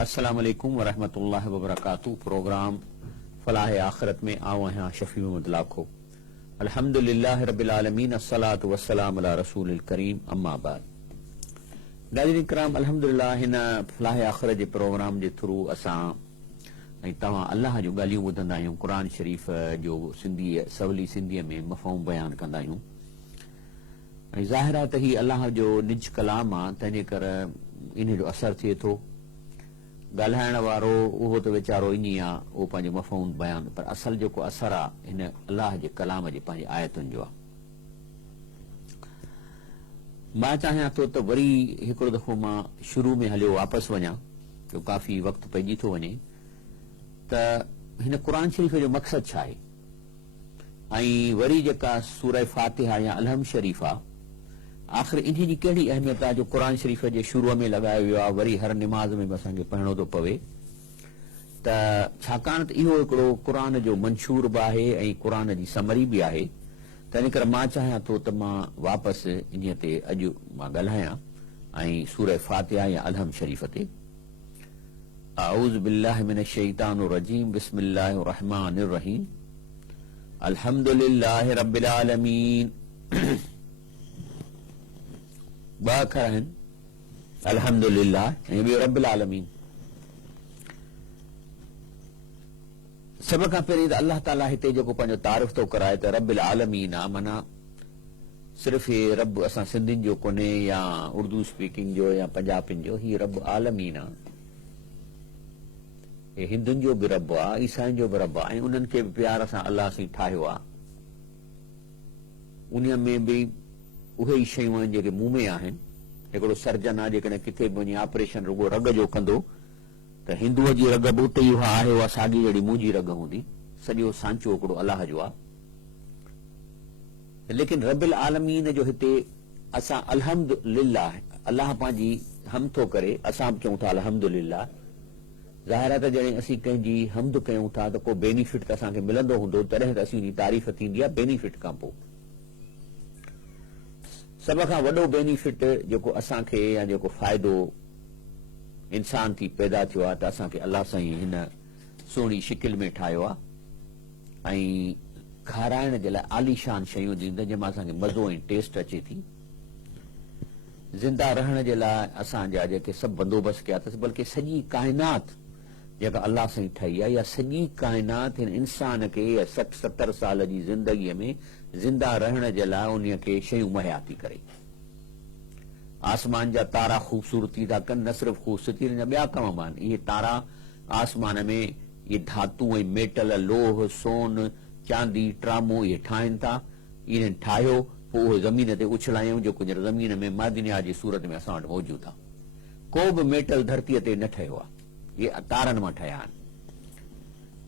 अस्सलाम वालेकुम वरहमतुल्लाहि वबरकातुहू। प्रोग्राम फलाह आखिरत में आओ हैं शफी मोहम्मद लाखो। अल्हम्दुलिल्लाह रब्बिल आलमीन, अस्सलातु वस्सलाम अला रसूलिल करीम, अम्मा बाद। नाज़रीन किराम, अल्हम्दुलिल्लाह हिन फलाह आखिरत जे प्रोग्राम जे थ्रू असां ऐं तव्हां अल्लाह जूं ॻाल्हियूं ॿुधंदा आहियूं। क़ुरान शरीफ़ जो सवली सिंधीअ में मफ़हूम बयानु कंदा आहियूं। ऐं ज़ाहिर आहे त ही अल्लाह जो निज कलाम आहे, तंहिंजे करे इन जो असरु थिए थो। ॻाल्हाइण वारो उहो त वीचारो ईअं आहे, उहो पंहिंजो मफ़हूम बयानु, पर असल जेको असरु आहे हिन अल्लाह जे कलाम जे पंहिंजे आयतुनि जो आहे। मां चाहियां थो त वरी हिकिड़ो दफ़ो मां शुरू में हलियो वापसि वञा, जो काफ़ी वक़्तु पइजी थो वञे, त हिन क़ुरान शरीफ़ जो मक़सदु छा आहे। ऐं वरी जेका सूरह फातिहा या अलहम शरीफ़ आहे, आख़िर इन जी कहिड़ी अहमियत आहे जो क़ुरान शरीफ़ जे शुरूअ में लॻायो वियो आहे, वरी हर निमाज़ में असांखे पढ़णो थो पवे। त छाकाणि त इहो हिकिड़ो क़ुरान जो मंशूर बि आहे ऐं क़ुरान जी समरी बि आहे, तंहिं करे मां चाहियां थो त मां वापसि इन ते अॼु मां ॻाल्हायां ऐं सूरह फातिहा या अलहम शरीफ़ ते। अऊज़ु बिल्लाहि मिनश शैतानिर रजीम, बिस्मिल्लाहिर रहमानिर रहीम, अल्हम्दुलिल्लाहि रब्बिल आलमीन। ॿ अखर आहिनि, अल्हम्दुलिल्लाह ऐं ॿियो रब्बिल आलमीन। सभ खां पहिरीं त अल्लाह ताला हिते जेको पंहिंजो तारीफ़ थो कराए त रब्बिल आलमीन आहे, माना सिर्फ़ु हे रब असां सिंधियुनि जो कोन्हे या उर्दू स्पीकिंग जो या पंजाबियुनि जो, ही रब आलमीन आहे। हे हिंदुनि जो बि रब आहे, ईसाइनि जो बि रब आहे, ऐं उन्हनि खे बि प्यार सां अलाह सां ठाहियो आहे। उन में बि उहे ई शयूं आहिनि जेके मुंहं में आहिनि। हिकिड़ो सर्जन आहे, जेकॾहिं किथे बि वञी ऑपरेशन रुगो रग जो कंदो त हिंदूअ जी रग बि उते ई आहे, उहा साॻी जहिड़ी मुंहिंजी रग हूंदी। सॼो सांचो हिकिड़ो अलाह जो आहे। लेकिन रबिल आलमीन जो हिते असां अल्हम्दुलिल्लाह, अलाह पंहिंजी हम थो करे, असां बि चऊं था अल्हम्दुलिल्लाह। ज़ाहिर आहे त जॾहिं असीं कंहिंजी हमद कयूं था त को बेनिफिट त असांखे मिलंदो हूंदो, तॾहिं त असीं उनजी तारीफ़ थींदी आहे बेनिफिट खां पोइ। सभ खां वॾो बेनिफिट जेको असांखे या जेको फ़ाइदो इंसान थी पैदा थियो आहे त असांखे अलाह साईं हिन सुहिणी शिकिल में ठाहियो आहे ऐं खाराइण जे लाइ आलीशान शयूं ॾींदे, जंहिंमां असांखे मज़ो ऐं टेस्ट अचे थी। ज़िंदा रहण जे लाइ असांजा जेके सभु बंदोबस्त कया अथसि, बल्कि सॼी काइनात जेका अलाह सां ठही आहे, या सॼी काइनात हिन इंसान खे 60-70 साल जी ज़िंदगीअ में ज़िंदा रहण जे लाइ उन खे शयूं मुहैया थी करे। आसमान जा तारा ख़ूबसूरती था कनि, न सिर्फ़ु ख़ूबसूरती, हिन जा ॿिया कम बि आहिनि। इहे तारा आसमान में इहे धातू ऐं मेटल, लोह, सोन, चांदी, ट्रामो इहे ठाहिनि था। इन्हनि ठाहियो, पोइ उहे ज़मीन ते उछलायूं, जेको ज़मीन में मादिनिया जी सूरत में असां वटि मौजूदु आहे। को बि मेटल धरतीअ ते न ठहियो आहे, इहे तारनि मां ठहिया आहिनि।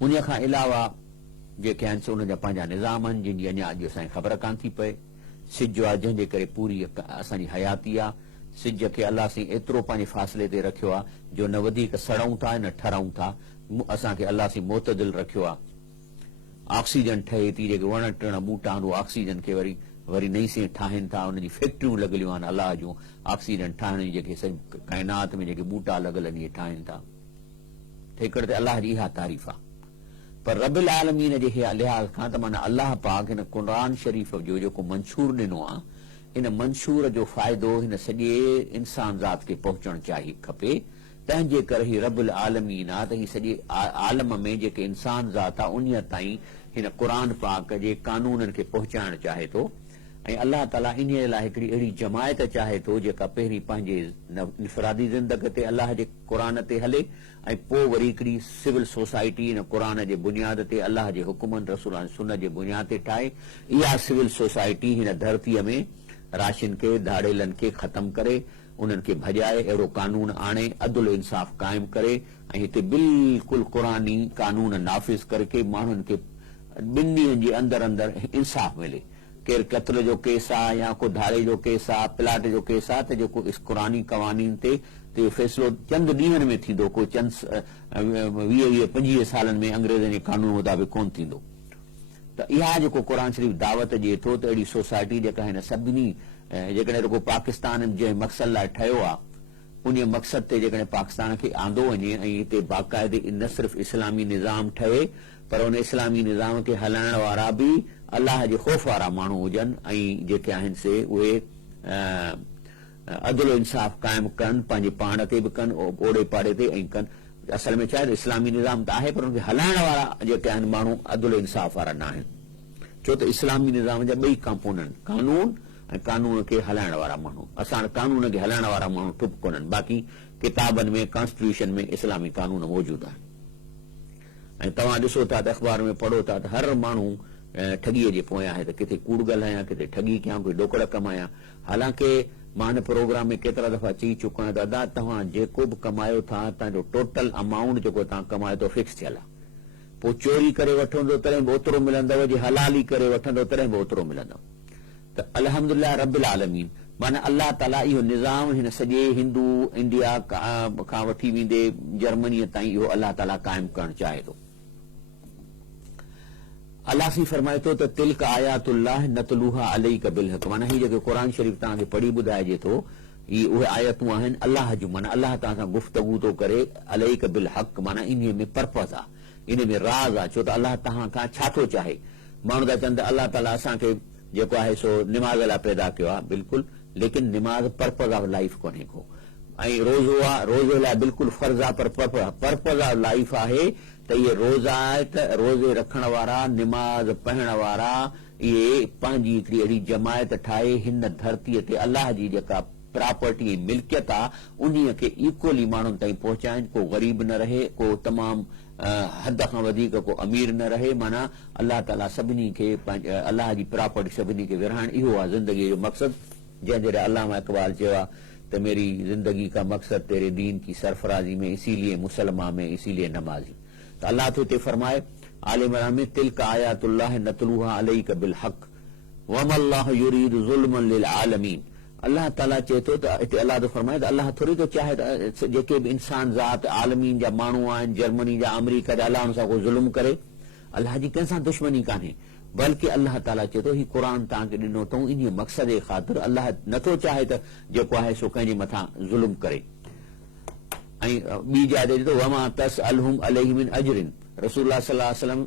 उन खां अलावा जेके आहिनि सो उनजा पंहिंजा निज़ाम आहिनि, जिन जी अञा अॼु असांखे ख़बर कान थी पए। सिज आहे, जंहिंजे करे पूरी असांजी हयाती आहे। सिज खे अलाह साईं एतिरो पंहिंजे फ़ासिले ते रखियो आहे जो न वधीक सड़ूं था न ठरूं था। असांखे अलाह साईं मोतदिल रखियो आहे। ऑक्सीजन ठहे थी, जेके वण टिण ॿूटा आहिनि उहे ऑक्सीजन खे वरी नई से ठाहिनि था। उनजी फैक्ट्रियूं लॻलियूं आहिनि अलाह जूं ऑक्सीजन ठाहिण जी, जेके सॼी काइनात में जेके ॿूटा लॻल आहिनि इहे ठाहिनि था। ठेकड़ ते अलाह जी इहा तारीफ़ आहे। पर रबिल आलमीन जे लिहाज़ खां त माना अलाह पाक हिन क़ुरान शरीफ़ जो जेको मंशूर ॾिनो आहे, इन मंशूर जो फ़ाइदो हिन सॼे इंसान ज़ात खे पहुचणु चाहे खपे। तंहिंजे करे ही रबिल आलमीन आहे त ही सॼे आलम में जेके इंसान ज़ात आहे उन ताईं हिन क़ुरान पाक जे कानूननि खे पहुचाइणु चाहे थो। ऐं अलाह ताला इन लाइ हिकिड़ी अहिड़ी जमायत चाहे थो जेका पहिरीं पंहिंजे इनफरादी ज़िंदगी ते अलाह जे क़ुरान ते हले, ऐं पोइ वरी हिकिड़ी सिविल सोसाइटी हिन क़ुरान जे बुनियाद ते, अलाह जे हुकुमनि रसूल सुन्नत जे बुनियाद ते ठाहे। इहा सिविल सोसाइटी हिन धरतीअ में राशिन खे, धाड़ेलनि खे ख़तम करे, उन्हनि खे भॼाए, अहिड़ो कानून आणे, अदल इंसाफ़ क़ाइमु करे, ऐं हिते बिल्कुलु क़ुरानी कानून नाफ़िज़ करके माण्हुनि खे 2 ॾींहंनि जे अंदरि अंदरि इंसाफ़ मिले। केरु क़त्ल जो केस आहे या को धाड़े जो केस आहे, प्लाट जो केस आहे, त जेको इस क़ुरानी क़वानीन ते फ़ैसिलो चंद ॾींहंनि में थींदो, को चंद 20-25 सालनि में अंग्रेज़नि जे कानून मुताबिक़ कोन थींदो। त इहा जेको क़ुरान शरीफ़ दावत ॾिए थो त अहिड़ी सोसाइटी जेका हिन सभिनी, जेकॾहिं रुगो पाकिस्तान जे मक़सद लाइ ठहियो आहे, त उन मक़सद ते जेकॾहिं पाकिस्तान खे आंदो वञे ऐं हिते बाक़ाइदे न सिर्फ़ इस्लामी निज़ाम ठहे पर उन इस्लामी निज़ाम खे हलाइण वारा बि अलाह जे ख़ौफ़ वारा माण्हू हुजनि ऐं जेके आहिनि से उहे अदल इंसाफ़ क़ाइमु कनि, पंहिंजे पाण ते बि कनि, ओड़े पाड़े ते ऐं कनि। असल में छा आहे, इस्लामी निज़ाम त आहे पर उनखे हलाइण वारा जेके आहिनि माण्हू अदल इंसाफ़ वारा न आहिनि। छो त इस्लामी निज़ाम जा ॿई कंपोनेंट कानून ऐं कानून खे हलाइण वारा माण्हू, असां कानून खे हलाइण वारा माण्हू टुप कोन्हनि। बाक़ी किताबनि में कॉन्स्टिट्यूशन में इस्लामी कानून मौजूदु आहिनि ऐं तव्हां ॾिसो था त अख़बार में पढ़ो था त हर माण्हू ठॻीअ जे पोयां आहे, त किथे कूड़ ॻाल्हायां, किथे ठगी कयां, कोई ॾोकड़ कमायां। हालांकि मां हिन प्रोग्राम में केतिरा दफ़ा चई चुको आहियां, दादा तव्हां जेको बि कमायो था तव्हांजो टोटल अमाउंट जेको तव्हां कमायो थो फिक्स थियल आहे। पोइ चोरी करे वठंदो तॾहिं बि ओतिरो मिलंदव, जे हलाली करे वठंदो तॾहिं बि ओतिरो मिलंदव। त अल्हम्दुलिल्लाह रब्बिल आलमीन, माना अल्लाह ताला इहो निज़ाम हिन सॼे हिंदू इंडिया खां वठी वेंदे जर्मनीअ ताईं इहो अल्लाह ताला क़ाइमु करणु चाहे थो। अल्लाह सी फरमाए थो त तिल्क आयातुल्लाह नतलूहा अलैका बिलहक़, माना हीअ जेके क़ुरान शरीफ़ तव्हांखे पढ़ी ॿुधाइजे थो, इहे उहे आयतूं आहिनि अल्लाह जूं, माना अल्लाह तव्हां सां गुफ़्तगू थो करे अलैका बिलहक़, माना इन में पर्पज़ आहे, इन में राज़ आहे। छो त अल्लाह तव्हां खां छा थो चाहे। माण्हू था चवनि त अल्लाह ताला असांखे जेको आहे सो निमाज़ लाइ पैदा कयो आहे, बिल्कुलु, लेकिन निमाज़ पर्पज़ ऑफ लाइफ कोन्हे को, ऐं रोज़ो आहे, रोज़े लाइ बिल्कुलु फर्ज़ आहे, पर पर्पज़ ऑफ लाइफ आहे त इहे रोज़ा आहे त रोज़े रखण वारा, निमाज़ पढ़ण वारा, इहे पंहिंजी हिकिड़ी अहिड़ी जमायत ठाहे हिन धरतीअ ते अलाह जी जेका प्रॉपर्टी मिल्कियत आहे उन खे इक्वली माण्हुनि ताईं पहुचाइनि। को ग़रीब न रहे, को तमामु हद खां वधीक को अमीर न रहे, माना अल्लाह ताला सभिनी खे अल्लाह जी प्रॉपर्टी सभिनी खे विरहाइण, इहो आहे ज़िंदगीअ जो मक़सदु। जंहिं जॾहिं अल्लामा इक़बाल चयो आहे त मेरी ज़िंदगी का मक़सद तेरे दीन की सरफराज़ी में, इसीलिए मुसलमान में, इसीलिए नमाज़ी। त अल्लाह तो हिते फरमाए आले इमरान में तिल्क आयातुल्लाह नतलूहा अलैका बिलहक़ वमल्लाहु युरीदु ज़ुल्मन लिल आलमीन। अल्लाह ताला चए थो त हिते अल्लाह तो फरमाए त अल्लाह थोरी तो चाहे त जेके बि इंसान ज़ात आलमीन जा माण्हू आहिनि, जर्मनी जा, अमरीका जा, अल्लाह हुन सां को ज़ुल्म करे। अल्लाह जी कंहिंसां दुश्मनी कान्हे, बल्कि अल्लाह ताला चए थो ही क़ुरान तव्हांखे ॾिनो अथऊं इन मक़सद जे ख़ातिर अल्लाह नथो चाहे त जेको आहे सो कंहिंजे मथां ज़ुल्म करे। ऐं ॿी जाइ ते थो वमा तसअलहुम अलैहि मिन अजरिन, रसूलुल्लाह सल्लल्लाहु अलैहि वसल्लम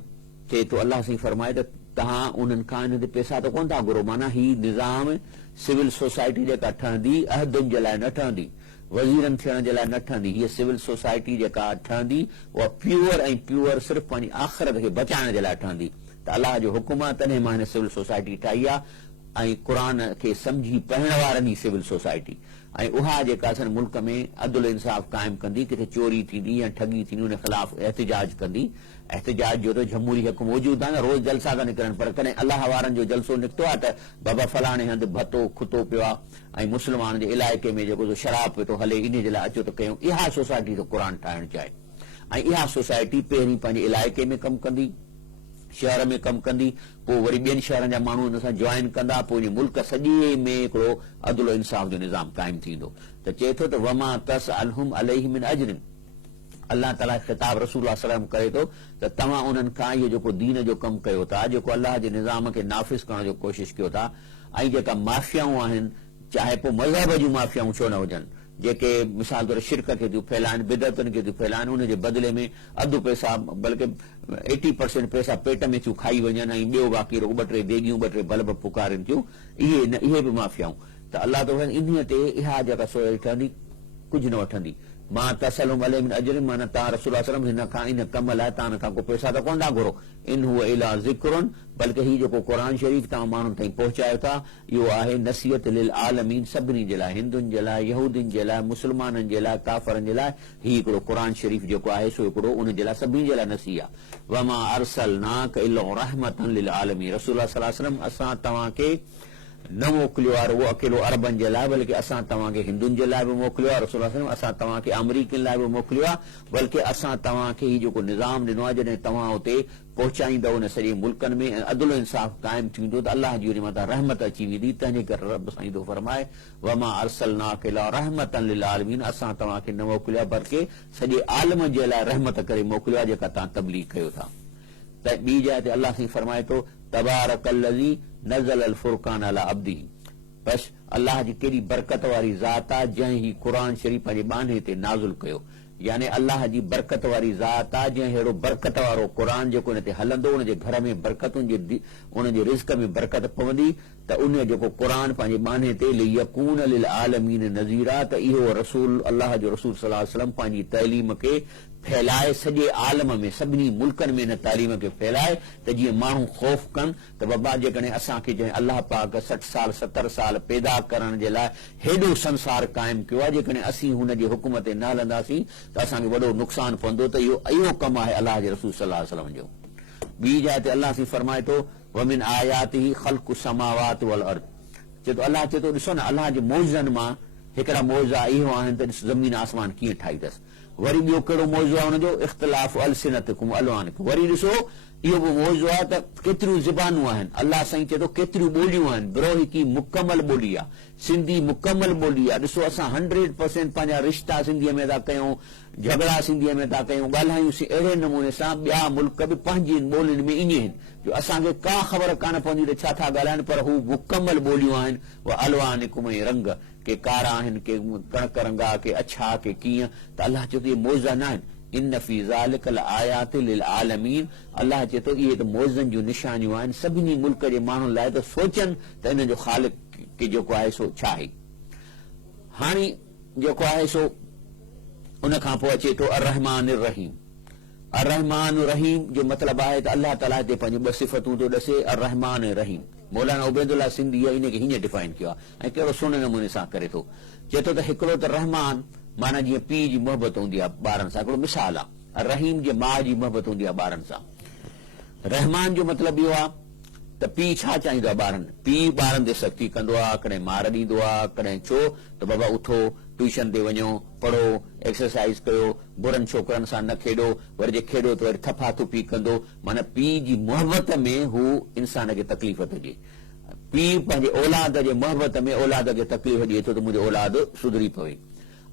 चए थो अल्लाह साईं फरमाए त तव्हां उन्हनि खां हिन ते पैसा त कोन था घुरो। माना ही निज़ाम सिविल सोसाइटी जेका ठहंदी अहदुनि जे लाइ न ठहंदी, वज़ीरनि थियण जे लाइ न ठहंदी। हीअ सिविल सोसाइटी जेका ठहंदी उहा प्योर ऐं प्योर सिर्फ़ु पंहिंजी आख़िरत खे बचाइण जे लाइ ठहंदी। त अल्लाह जो हुकुम आहे, तॾहिं मां हिन सिविल सोसाइटी ठाही आहे ऐं क़ुरान खे सम्झी पढ़ण वारनि जी सिविल सोसाइटी, ऐं उहा जेका असां मुल्क में अदल इंसाफ़ क़ाइमु कंदी, किथे चोरी थींदी या ठगी थींदी उन ख़िलाफ़ एहतिजाज कंदी। एहतिजाज जो त जमहूरी हक़ मौजूदु आहे न, रोज़ जलसा था निकिरनि, पर कॾहिं अलाह वारनि जो जलसो निकितो आहे त बाबा फलाणे हंधि भतो खुतो पियो आहे ऐं मुस्लमान जे इलाइक़े में जेको शराब पियो थो हले, इन जे लाइ अचो त कयूं। इहा सोसाइटी त क़ुरान ठाहिणु चाहे, ऐं इहा सोसाइटी पहिरीं पंहिंजे इलाइक़े में कमु कंदी, शहर में कमु कंदी, पोइ वरी ॿियनि शहरनि जा माण्हू हिन सां जॉइन कंदा, पोइ मुल्क सॼे में हिकिड़ो अदल इंसाफ़ जो निज़ाम क़ाइमु थींदो। त चए थो त वमा तसअलहुम अलैहि मिन अजरिन, अल्लाह ताला ख़िताब रसूलुल्लाह सल्लल्लाहु अलैहि वसल्लम करे थो त तव्हां उन्हनि खां इहो जेको दीन जो कमु कयो था, जेको अल्लाह जे निज़ाम खे नाफ़िज़ करण जो कोशिशि कयो था, ऐं जेका माफ़ियाऊं आहिनि, चाहे पोइ मज़हब जूं माफ़ियाऊं छो न हुजनि, जेके मिसाल तौर शिरक खे थियूं फैलाइनि, बिदअतुनि खे थियूं फैलाइनि, उन जे बदिले में अधु पैसा बल्कि 80% पैसा पेट में थियूं खाई वञनि ऐं ॿियो बाक़ी रुॻो 2-3 देगियूं 2-3 बल्ब पुकारनि थियूं, इहे बि माफ़ियाऊं। त अल्लाह तो इन ते इहा जेका सोसाइटी ठहंदी कुझु न वठंदी। मां तसअलहुम अलैहि मिन अजरिन, माना तव्हां रसूलुल्लाह सल्लल्लाहु अलैहि वसल्लम हिन खां इन कम लाइ तव्हां हिन खां को पैसा त कोन था घुरो। इन हुअ इला ज़िक्रुन, बल्कि हीउ जेको क़ुरान शरीफ़ तव्हां माण्हुनि ताईं पहुचायो था इहो आहे नसीहत लिल आलमीन, सभिनी जे लाइ, हिंदुनि जे लाइ, यहूदियुनि जे लाइ, मुस्लमाननि जे लाइ, काफ़रनि जे लाइ। हीउ हिकिड़ो क़ुरान शरीफ़ जेको आहे सो हिकिड़ो उन जे लाइ सभिनी जे लाइ नसीहत। वमा अरसलनाक इल्ला रहमतन लिल आलमीन, रसूलुल्लाह सल्लल्लाहु अलैहि वसल्लम असां तव्हांखे न मोकिलियो आहे उहो अकेलो अरबनि जे लाइ, बल्कि असां तव्हांखे हिंदुनि जे लाइ बि मोकिलियो आहे, रसूलुल्लाह सल्लल्लाहु अलैहि वसल्लम असां तव्हांखे अमरीकन लाइ बि मोकिलियो आहे, बल्कि असां तव्हांखे हीउ जेको निज़ाम ॾिनो आहे जॾहिं तव्हां हुते पहुचाईंदव उन सॼे मुल्कनि में ऐं अदल इंसाफ़ क़ाइमु थींदो त अल्लाह जी उन मथां रहमत अची वेंदी। तंहिंजे करे रब साईं थो फरमाए वमा अरसलनाक इल्ला रहमतन लिल आलमीन, असां तव्हांखे न मोकिलियो आहे बल्कि सॼे आलम जे लाइ रहमत करे मोकिलियो आहे जेका तव्हां तबलीग कयो था। त ॿी जाइ ते अल्लाह साईं फरमाए थो तबारकल्लज़ी नज़ल अल फुरक़ान अला अब्दी, बसि अलाह जी केॾी बरकत वारी ज़ात आहे जंहिं ही क़ुर शरीफ़ पंहिंजे बाने ते नाज़ुल कयो, यानी अलाह जी बरकत वारी ज़ात आहे जंहिं अहिड़ो बरकत वारो क़ुर जेको हिन ते हलंदो, उनजे घर में बरकतुनि जे उनजे रिज़्क़ में बरकत पवंदी, त उन जेको क़ुर पंहिंजे बाने ते यकून लिल आलमीन नज़ीरा, त इहो रसूल अलाह जो रसूल सल्लल्लाहु अलैहि वसल्लम पंहिंजी तइलीम खे फैलाए सॼे आलम में सभिनी मुल्कनि में हिन तालीम खे फैलाए, त जीअं माण्हू ख़ौफ़ कनि त बाबा जेकॾहिं असांखे जंहिं अलाह पाक 60 साल 70 साल पैदा करण जे लाइ हेॾो संसार क़ाइमु कयो आहे, जेकॾहिं असीं हुन जे हुकुम ते न हलंदासीं त असांखे वॾो नुक़सानु पवंदो, त इहो कमु आहे अलाह जे रसूल सल्लल्लाहु अलैहि वसल्लम जो। ॿी जाइ ते अलाह सां फरमाए थो वमिन आयातिही ख़ल्क़ु समावात वल अर्द, चए थो अलाह चए थो ॾिसो न अलाह जे मौज़नि मां हिकिड़ा मौज़ा इहो आहिनि त ज़मीन आसमान कीअं ठाही अथसि। वरी ॿियो कहिड़ो मौज़ो आहे हुनजो इख़्तिलाफ़ अलसिनतकुम अलवानिकुम, वरी ॾिसो इहो बि मौज़ो आहे त केतिरियूं ज़बानूं आहिनि, अलाह साईं चए थो केतिरियूं ॿोलियूं आहिनि, बिरोही की मुकमल ॿोली आहे, सिंधी मुकमल ॿोली आहे। ॾिसो असां 100% पंहिंजा रिश्ता सिंधीअ में था कयूं, झगड़ा सिंधीअ में था कयूं, ॻाल्हायूं अहिड़े नमूने सां, ॿिया मुल्क बि पंहिंजी ॿोलियुनि में ईअं आहिनि जो असांखे का ख़बर कान पवंदी त छा था ॻाल्हाइनि, पर हू मुकमल ॿोलियूं आहिनि। उहा अलवानिकुम ऐं रंग, के कारा आहिनि, के कणक रंगा, के अछा, के कीअं, त अलाह चए थो इहे मौज़ा न आहिनि। इन फी ज़ालिक लआयात लिल आलमीन, अलाह चए थो इहे त मौज़नि जूं निशानियूं आहिनि सभिनी मुल्क जे माण्हुनि लाइ, त सोचनि त इन जो ख़ालिक के जेको आहे सो छा आहे। हाणे जेको आहे सो उन खां पोइ अचे थो अर्रहमान रहीम। अर्रहमान रहीम जो मतिलबु आहे त अलाह ताला हिते पंहिंजी ॿ सिफ़तूं थो ॾसे, अर्रहमान रहीम। मौलाना उबैदुल्लाह सिंधी इनखे हीअं डिफाइन कयो आहे ऐं कहिड़ो सुहिणे नमूने सां करे थो, चए थो त हिकिड़ो त रहमान माना जीअं पीउ जी मोहबत हूंदी आहे ॿारनि सां, हिकिड़ो मिसाल आहे। रहीम जे माउ जी मोहबत हूंदी आहे ॿारनि सां। रहमान जो मतिलबु इहो आहे त पीउ छा चाहींदो आहे ॿारनि, पीउ ॿारनि ते सख़्ती कंदो आहे, कॾहिं मार ॾींदो आहे, कॾहिं छो त बाबा उथो ट्यूशन ते वञो, पढ़ो, एक्सरसाइज़ कयो, बुरनि छोकिरनि सां न खेॾो, वरी जे खेॾो त वरी थफा थुपी कंदो, माना पीउ जी मोहबत में हू इंसान खे तकलीफ़ थो ॾिए। पीउ पंहिंजे औलाद जे मोहबत में औलाद खे तकलीफ़ ॾिए थो त मुंहिंजो औलाद सुधरी पवे।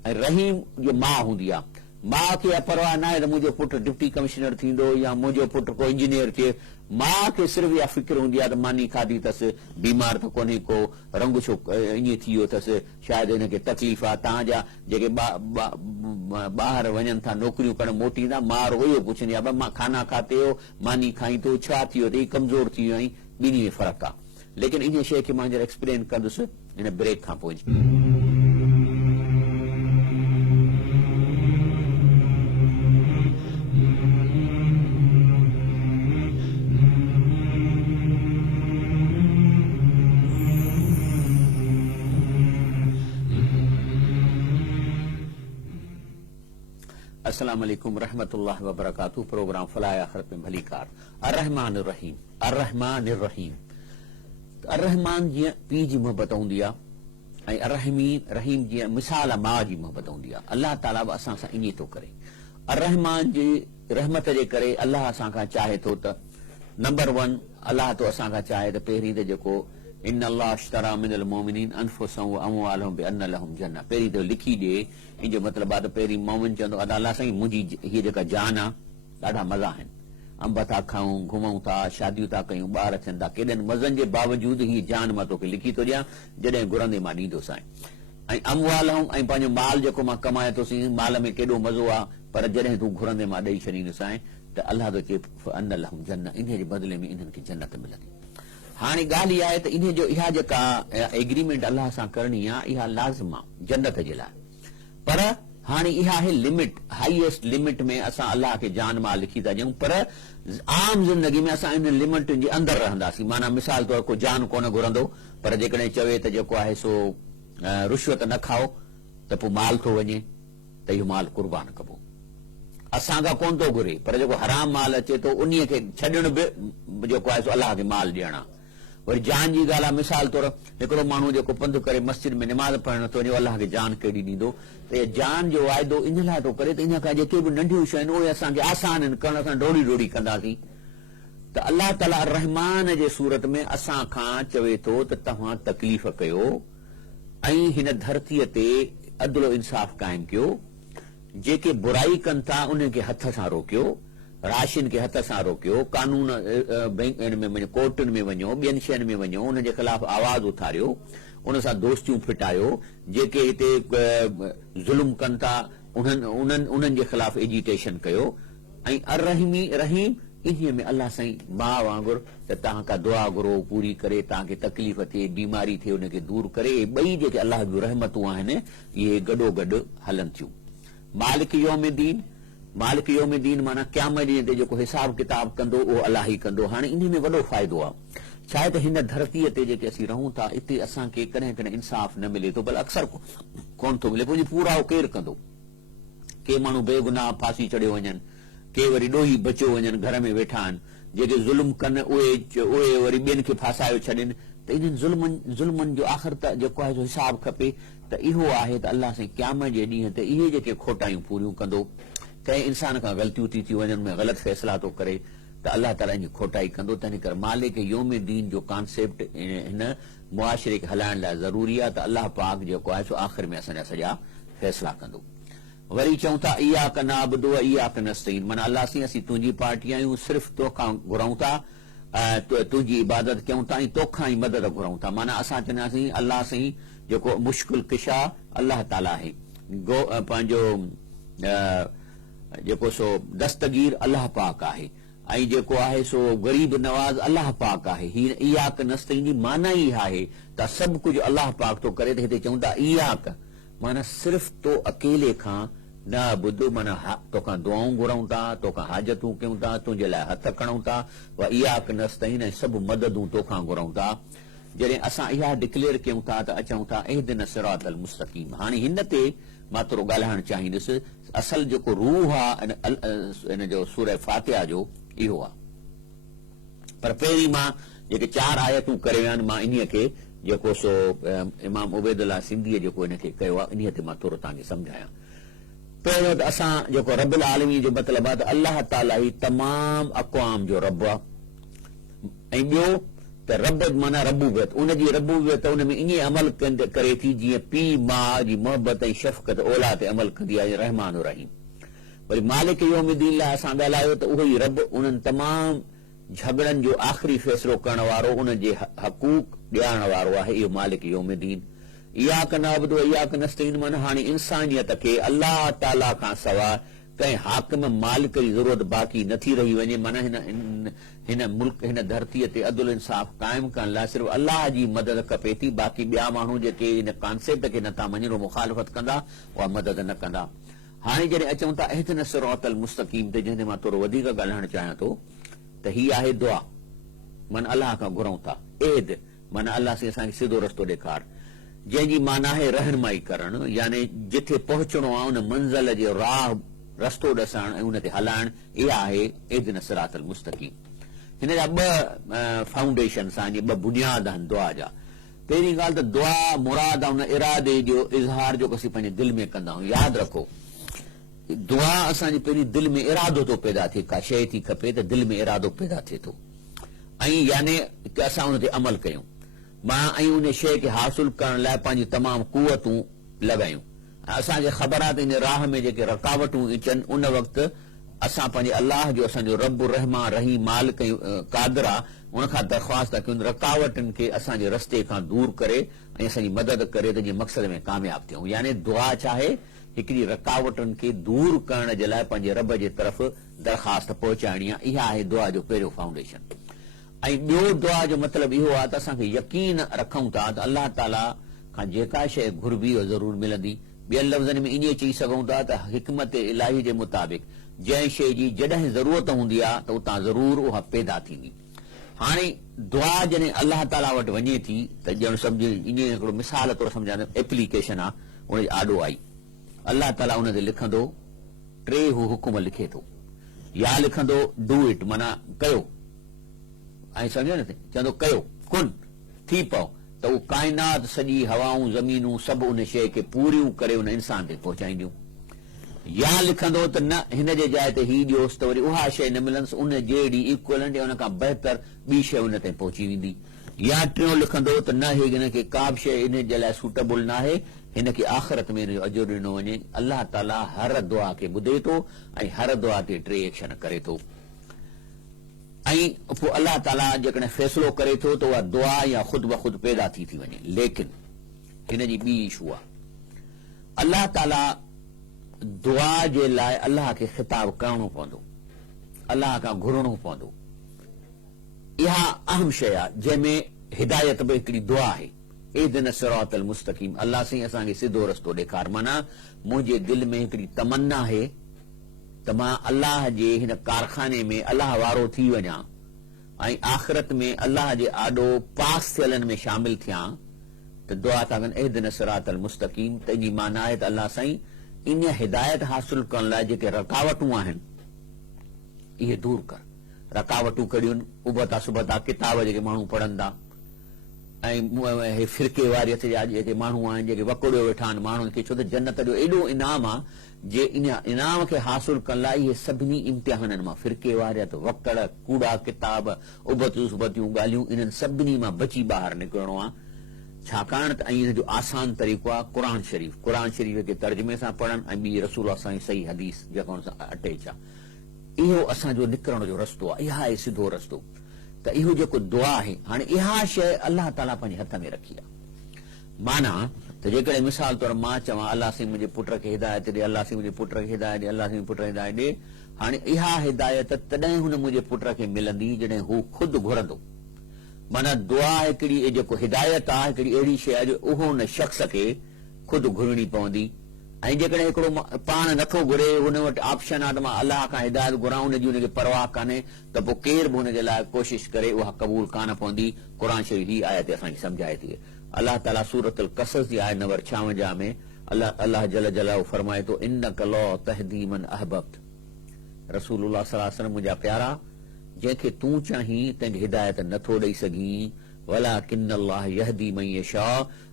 ऐं रहीम जो माउ हूंदी आहे, माउ खे परवाह न आहे त मुंहिंजो पुटु डिप्टी कमिश्नर थींदो या मुंहिंजो पुटु को इंजीनियर थिए, माउ खे सिर्फ़ु इहा फिक्र हूंदी आहे त मानी खाधी अथसि, बीमार त कोन्हे को, रंग छो ईअं थी वियो अथसि, शायदि हिनखे तकलीफ़ आहे। तव्हांजा जेके ॿाहिरि वञनि था नौकिरियूं करणु मोटींदा, माउ इहो पुछंदी आहे मां खाना खाते हो, मानी खाई थो, छा थी वियो अथई, कमज़ोर थी वियो आहीं, ॿिन्ही में फ़र्क़ु आहे। लेकिन इन शइ खे मां हींअर एक्सप्लेन कंदुसि हिन ब्रेक खां पोइ। अस्सलाम वालेकुम रहमतुल्लाहि व बरकातहू। प्रोग्राम फलाह आखिरत में भली कार। अर्रहमान रहीम, अर्रहमान रहीम। अर्रहमान जीअं पीउ जी मोहबत हूंदी आहे ऐं रहीम जीअं मिसाल माउ जी मोहबत हूंदी आहे, अलाह ताला बि असां सां ईअं थो करे। अर्रहमान जी रहमत जे करे अलाह असां खां चाहे थो त नंबर 1 अलाह तो असां खां चाहे त पहिरीं त जेको इन अल्लाह अश्तरा मिनल मोमिनीन अनफुसहुम व अमवालहुम बिअन्न लहुम जन्नह, पहिरीं त लिखी ॾिए। इन जो मतिलबु आहे त पहिरीं मोमिन चवंदो अल्लाह साईं मुंहिंजी हीअ जेका जान आहे ॾाढा मज़ा आहिनि, अंब था खाऊं, घुमूं था, शादियूं था कयूं, ॿार थियनि था, केॾनि मज़नि जे बावजूदि हीअ जान मां तोखे लिखी थो ॾियां, जॾहिं घुरंदे मां ॾींदोसि। ऐं अमवालहुम ऐं पंहिंजो माल जेको मां कमाए थोसीं, माल में केॾो मज़ो आहे, पर जॾहिं तूं घुरंदे मां ॾेई छॾींदुसि त अलाह थो चए अन्न लहुम जन्नह, इन जे बदिले में इन्हनि खे जन्नत मिलंदी। हाणे ॻाल्हि इहा आहे त इन जो इहा जेका एग्रीमेंट अलाह सां करणी आहे इहा लाज़िम आहे जन्नत जे लाइ, पर हाणे इहा आहे लिमिट, हाईएस्ट लिमिट में असां अलाह खे जान माल लिखी था ॾियूं, पर आम ज़िंदगी में असां इन लिमिटुनि जे अंदरि रहंदासीं। माना मिसाल तौर को जान कोन घुरंदो, पर जेकॾहिं चवे त जेको आहे सो रिश्वत न खाओ त पोइ माल थो वञे त इहो माल कुर्बान कबो, असांखां कोन थो घुरे, पर जेको हराम माल अचे थो उन खे छॾण बि जेको आहे सो अलाह खे माल ॾियणु आहे। वरी जान जी ॻाल्हि आहे, मिसाल तौर हिकिड़ो माण्हू जेको पंधु करे मस्जिद में निमाज़ पढ़णु थो वञे, अलाह खे जान केॾी ॾींदो, त इहा जान जो वाइदो इन लाइ थो करे त इन खां जेके बि नंढियूं शयूं आहिनि उहे असांखे आसान आहिनि करण, असां डोड़ी डोड़ी कंदासीं। त अलाह ताला रहमान जे सूरत में असां खां चवे थो त तव्हां तकलीफ़ कयो ऐं हिन धरतीअ ते अदलो इंसाफ़ क़ाइमु कयो, जेके बुराई कनि था उनखे हथ सां रोकियो, राशिन खे हथ सां रोकियो, कानून बैंक में वञो, कोर्टुनि में वञो, ॿियनि शयुनि में वञो, उनजे ख़िलाफ़ आवाज़ उथारियो, उन सां दोस्तियूं फिटायो, जेके हिते ज़ुल्म कनि था उन्हनि जे ख़िलाफ़ एजिटेशन कयो। ऐं रहीम इन्हीअ में अलाह साईं मां वांगुरु त तव्हां का दुआ घुरो, पूरी करे, तव्हांखे तकलीफ़ थिए, बीमारी थिए, उनखे दूर करे। ॿई जेके अलाह जूं रहमतूं आहिनि इहे गॾोगॾु हलनि थियूं। मालिक यौम दीन माना क़यामत ॾींहं ते जेको हिसाब किताब कंदो उहो अलाह ई कंदो। हाणे इन में वॾो फ़ाइदो आहे छा आहे त हिन धरतीअ ते जेके असीं रहूं था इते असांखे कॾहिं कॾहिं इंसाफ़ न मिले थो, भले अक्सर कोन थो मिले। मुंहिंजी पूरा केरु कंदो? के माण्हू बेगुनाह फांसी चढ़ियो वञनि, के वरी ॾोही बचियो वञनि, घर में वेठा आहिनि। जेके ज़ुल्म कनि उहे वरी ॿियनि खे फासायो छॾनि। त इन्हनि ज़ुल्मनि जो आख़िर त जेको आहे हिसाब खपे। त इहो आहे त अलाह साईं क़यामत जे ॾींहं ते इहे जेके खोटायूं पूरियूं कंदो। कंहिं इंसान खां ग़लतियूं थी वञनि, में ग़लति फ़ैसिला थो करे त अलाह ताला जी खोटाई कंदो। तंहिं करे मालिक यौम दीन जो कॉन्सेप्ट हिन मुआशिरे खे हलाइण लाइ ज़रूरी आहे त अलाह पाक जेको आहे सो आख़िर में असांजा सॼा फ़ैसिला कंदो। वरी चऊं था इयाक नअबुदु व इयाक नस्तईन, माना अलाह साईं असीं तुंहिंजी पार्टी आहियूं, सिर्फ़ तोखां घुरूं था, तुंहिंजी इबादत कयूं था ऐं तोखां ई मदद घुरूं था। माना असां चवंदासीं अलाह साईं जेको मुश्किल किशा अलाह ताला आहे, पंहिंजो जेको सो दस्तगीर अलाह पाक आहे, ऐं जेको आहे सो गरीब नवाज़ अलाह पाक आहे। हीअ इयाक नस्तईन जी माना ई आहे त सभु कुझु अलाह पाक थो करे। त हिते चऊं था इयाक माना सिर्फ़ तो अकेले खां न ॿुधो, माना तोखां दुआऊं घुरूं था, तोखां हाजतूं कयूं था, तुंहिंजे लाइ हथ खणूं था। इयाक नस्तईन ऐं सभु मददूं तोखां घुरूं था। जॾहिं असां इहा डिक्लेयर कयूं था त अचूं था इहदिन सिरातल मुस्तक़ीम। हाणे हिन ते मां थोरो ॻाल्हाइणु चाहींदुसि। असल जेको रूह आहे इन जो सूरह फातिहा जो इहो आहे, पर पहिरीं मां जेके 4 आयतूं करे विया आहिनि मां इन्हीअ खे जेको सो इमाम उबैदुल्लाह सिंधीअ जेको इनखे कयो आहे इन्हीअ ते मां थोरो तव्हांखे सम्झायां। पहिरियों त असां जेको रब्बुल आलमीन जो मतिलबु आहे त अलाह ताला ई तमामु अक़वाम जो रब आहे। ऐं ॿियो त रब माना रबूबियत, उनजी रबूबियत उन में ईअं अमल करे थी जीअं पीउ माउ जी मोहबत ऐं शफ़क़त औलाद ते अमल कंदी आहे, रहमान रहीम। वरी मालिक यौम दीन लाइ असां ॻाल्हायो त उहो ई रब उन्हनि तमामु झगड़नि जो आख़िरी फ़ैसिलो करण वारो, उनजे हक़ूक़ ॾियारण वारो आहे, इहो मालिक यौम दीन। इयाक नअबुदु व इयाक नस्तईन माना हाणे इंसानियत खे अलाह ताला खां सवाइ कंहिं हाकिम मालिक जी ज़रूरत बाक़ी नथी रही वञे। माना हिन मुल्क हिन धरतीअ ते अदुल इंसाफ़ क़ाइमु करण लाइ सिर्फ़ु अलाह जी मदद खपे थी। बाक़ी ॿिया माण्हू जेके हिन कॉन्सेप्ट खे नथा मञनि, मुखालफ़त कंदा, उहा मदद न कंदा। हाणे जॾहिं अचूं था इहदिन सिरातल मुस्तक़ीम ते, जंहिं ते मां थोरो वधीक ॻाल्हाइणु चाहियां थो त हीअ आहे दुआ, माना अलाह खां घुरूं था। एद माना अलाह साईं असांखे सिधो रस्तो ॾेखार, जंहिंजी माना आहे रहनुमाई करणु, यानी जिथे पहुचणो आहे उन मंज़िल जो राह रस्तो ॾसणु ऐं उन ते हलाइणु, इहा आहे इहदिन सिरातल मुस्तक़ीम। हिन जा 2 फाउंडेशन्स आहिनि, 2 बुनियाद आहिनि दुआ जा। पहिरीं ॻाल्हि त दुआ मुराद आहे उन इरादे जो इज़हार जेको असीं पंहिंजे दिलि में कंदा आहियूं। यादि रखो दुआ असांजे पहिरीं दिलि में इरादो थो पैदा थिए, का शइ थी खपे त दिलि में इरादो पैदा थिए थो, ऐं यानी की असां उन ते अमल कयूं मां ऐं उन शइ खे हासिल करण लाइ पंहिंजी तमामु कुवतूं लॻायूं। असांखे ख़बर आहे त इन राह में जेके रकावटूं अचनि उन वक़्तु असां पंहिंजे अलाह जो, असांजो रब रहमान रहीम मालिक कादिर आहे, उनखां दरख़्वास्त कयूं रकावटुनि खे असांजे रस्ते खां दूर करे ऐं असांजी मदद करे त जीअं मक़सद में कामयाबु थियूं। यानी दुआ छाहे, हिकिड़ी रकावटुनि खे दूर करण जे लाइ पंहिंजे रब जे तरफ़ दरख़्वास्त पहुचाइणी आहे। इहा आहे दुआ जो पहिरियों फाउंडेशन। ऐं ॿियो दुआ जो मतिलबु इहो आहे त असांखे यकीन रखूं था त अलाह ताला खां जेका शइ घुरबी उहा ज़रूरु मिलंदी। ॿियनि लफ़्ज़नि में ईअं चई सघूं था त हिकमत इलाही जे मुताबिक़ जंहिं शइ जी जॾहिं ज़रूरत हूंदी आहे त उतां ज़रूरु उहा पैदा थींदी। हाणे दुआ जॾहिं अलाह ताला वटि वञे थी त ॼण सम्झ ईअं हिकिड़ो मिसाल तौरु सम्झां एप्लीकेशन आहे, उनजी आॾो आई, अलाह ताला उन ते लिखंदो 3 हू हुकुम लिखे थो, या लिखंदो डू इट माना कयो, ऐं सम्झो न चवंदो कयो कुन थी पओ, त उहो काइनात सॼी हवाऊं ज़मीनूं सभु उन शइ खे पूरियूं करे उन इंसान ते पहुचाईंदियूं। या लिखंदो त न हिन जे जाइ ते हीउ ॾियोसि त वरी उहा शइ न मिलंदसि, उन जहिड़ी इक्वलेंट या उन खां बहितर ॿी शइ उन ताईं पहुची वेंदी। या टियों लिखंदो त न हिन खे का बि शइ इन जे लाइ सूटेबल न आहे, हिन खे आख़िरत में हिन जो अजर ॾिनो वञे। अलाह ताला हर दुआ खे ॿुधे थो ऐं हर दुआ ते 3 एक्शन करे थो। ऐं पोइ अलाह ताला जेकॾहिं फ़ैसिलो करे थो त उहा दुआ या ख़ुदि ब ख़ुदि पैदा थी वञे। लेकिन हिन जी ॿी इशू आहे। अलाह ताला दुआ जे लाइ अलाह खे ख़िताब करणो पवंदो, अलाह खां घुरणो पवंदो। इहा अहम शइ आहे जंहिंमें हिदायत बि हिकिड़ी दुआ आहे। इहदिन सिरातल मुस्तकीम, अलाह साईं असांखे सिधो रस्तो ॾेखार। माना मुंहिंजे दिलि में हिकिड़ी तमन्ना आहे त मां अलाह जे हिन कारखाने में अलाह वारो थी वञा ऐं आख़िरत में अलाह जे आॾो पास थियलनि में शामिल थियां। त दुआ था कनि इहदिन सिरातल मुस्तकीम, त इन जी माना आहे त अलाह साईं इन हिदायत हासिल करण लाइ जेके रकावटूं आहिनि इहे दूर कर। रकावटूं कहिड़ियूं आहिनि? उबता सुबता किताब जेके माण्हू पढ़नि था ऐं फिरके वारियत जा जेके माण्हू आहिनि जेके वकोड़ियो वेठा आहिनि माण्हुनि खे, छो त जन्नत जो एॾो इनाम आहे जे इन इनाम खे हासिल करण लाइ इहे सभिनी इम्तिहाननि मां फिरके वारियत, वकड़, कूड़ा किताब, उबतियूं सुबतियूं ॻाल्हियूं, इन्हनि सभिनी मां बची ॿाहिरि निकिरणो आहे। छाकाणि त इन जो आसान तरीक़ो आहे क़ुर शरीफ़। क़ुर शरीफ़ खे तर्जुमे सां पढ़नि ऐं ॿी रसूल सां सही हदीस जेको सां अटैच आहे। इहो असांजो निकिरण जो रस्तो आहे, इहा आहे सिधो रस्तो। त इहो जेको दुआ आहे, हाणे इहा शइ अलाह ताला पंहिंजे हथ में रखी आहे। माना त जेकॾहिं मिसाल तौरु मां चवां अलाह साईं मुंहिंजे पुट खे हिदायत ॾे, अलाह साईं मुंहिंजे पुट खे हिदायत ॾे, अलाह साईं पुट खे हिदायत ॾे। हाणे इहा हिदायत तॾहिं हुन मुंहिंजे पुट खे मिलंदी जॾहिं हू ख़ुदि घुरंदो। माना दुआ हिकिड़ी जेको हिदायत आहे हिकिड़ी अहिड़ी शइ आहे जो उहो हुन शख़्स खे ख़ुदि घुरणी पवंदी। ऐं जेकॾहिं हिकिड़ो पाण नथो घुरे, हुन वटि ऑप्शन आहे त मां अलाह खां हिदायत घुरां, हुनजी हुनखे परवाह कान्हे, त पोइ केर बि हुनजे लाइ कोशिशि करे उहा क़बूल कान पवंदी। क़ुर शरीफ़ ही आयत असांखे सम्झाए थी। अलाह ताला सूरतुल कसस जी आयत नंबर 56 में अलाह जल जलालहू फरमाए थो, इन्नका ला तहदी मन अहबब्त। रसूलुल्लाह सल्लल्लाहु अलैहि वसल्लम मुंहिंजा प्यारा, जंहिंखे तूं चाहीं तंहिंखे हिदायत नथो ॾेई सघीं, वलाकिन अल्लाह यहदी मन यशा,